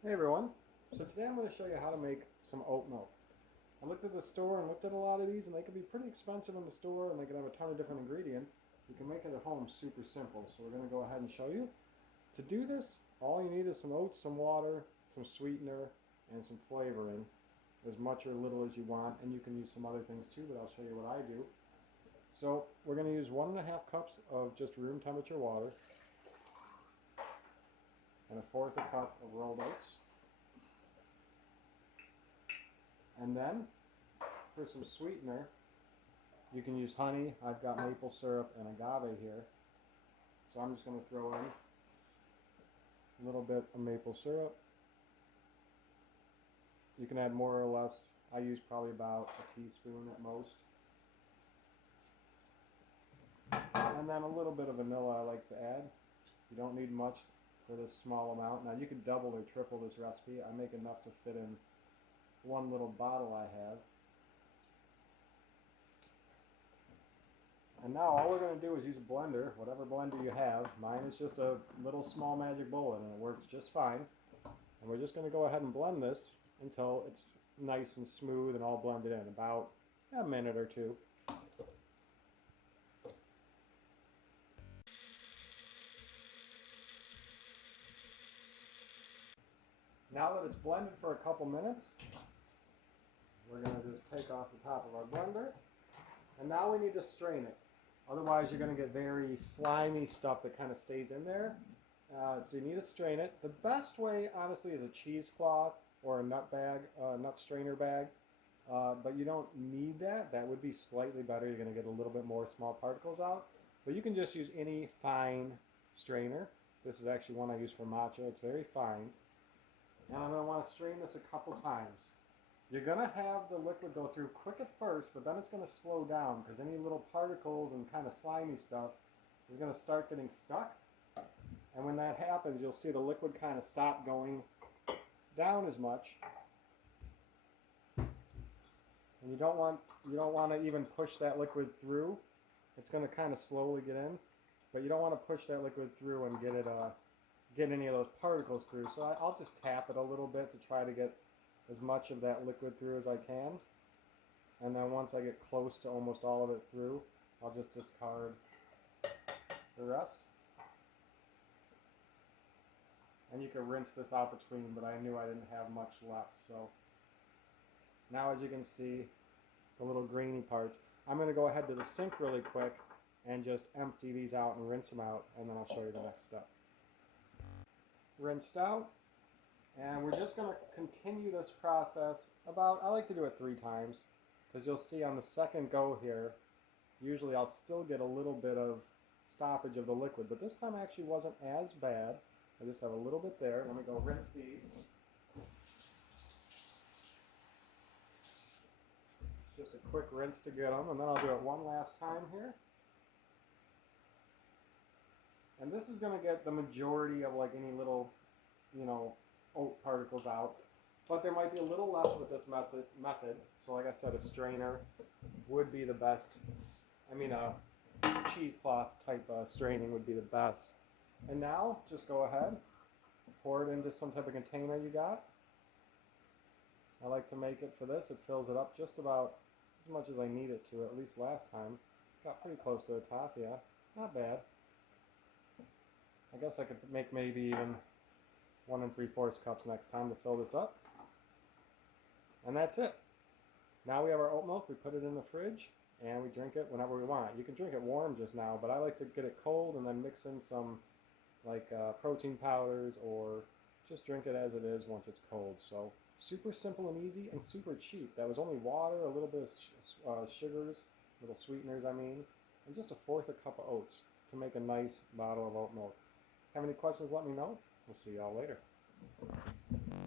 Hey everyone, so today I'm going to show you how to make some oat milk. I looked at the store and looked at a lot of these and they can be pretty expensive in the store and they can have a ton of different ingredients. You can make it at home super simple, so we're going to go ahead and show you. To do this, all you need is some oats, some water, some sweetener, and some flavoring, as much or little as you want, and you can use some other things too, but I'll show you what I do. So we're going to use 1.5 cups of just room temperature water and 1/4 cup of rolled oats. And then for some sweetener, you can use honey. I've got maple syrup and agave here. So I'm just going to throw in a little bit of maple syrup. You can add more or less. I use probably about a teaspoon at most. And then a little bit of vanilla I like to add. You don't need much for this small amount. Now you could double or triple this recipe. I make enough to fit in one little bottle I have. And now all we're going to do is use a blender, whatever blender you have. Mine is just a little small magic bullet and it works just fine. And we're just going to go ahead and blend this until it's nice and smooth and all blended in, about a minute or two. Now that it's blended for a couple minutes, we're going to just take off the top of our blender. And now we need to strain it. Otherwise you're going to get very slimy stuff that kind of stays in there. So you need to strain it. The best way, honestly, is a cheesecloth or a nut bag, nut strainer bag. But you don't need that. That would be slightly better. You're going to get a little bit more small particles out. But you can just use any fine strainer. This is actually one I use for matcha. It's very fine. Now I'm going to want to strain this a couple times. You're going to have the liquid go through quick at first, but then it's going to slow down because any little particles and kind of slimy stuff is going to start getting stuck. And when that happens, you'll see the liquid kind of stop going down as much. And you don't want to even push that liquid through. It's going to kind of slowly get in, but you don't want to push that liquid through and get any of those particles through. So I'll just tap it a little bit to try to get as much of that liquid through as I can. And then once I get close to almost all of it through, I'll just discard the rest. And you can rinse this out between, but I knew I didn't have much left. So now as you can see, the little grainy parts, I'm going to go ahead to the sink really quick and just empty these out and rinse them out, and then I'll show you the next step. Rinsed out, and we're just going to continue this process about, I like to do it 3 times, because you'll see on the second go here, usually I'll still get a little bit of stoppage of the liquid, but this time actually wasn't as bad. I just have a little bit there. Let me go rinse these. Just a quick rinse to get them, and then I'll do it one last time here. And this is going to get the majority of like any little, oat particles out. But there might be a little less with this method. So like I said, a strainer would be the best. I mean, a cheesecloth type straining would be the best. And now, just go ahead, pour it into some type of container you got. I like to make it for this. It fills it up just about as much as I need it to, at least last time. Got pretty close to the top, yeah. Not bad. I guess I could make maybe even 1 3/4 cups next time to fill this up. And that's it. Now we have our oat milk. We put it in the fridge and we drink it whenever we want. You can drink it warm just now, but I like to get it cold and then mix in some like protein powders, or just drink it as it is once it's cold. So super simple and easy and super cheap. That was only water, a little bit of sugars, little sweeteners I mean, and just 1/4 cup of oats to make a nice bottle of oat milk. Have any questions, let me know. We'll see y'all later.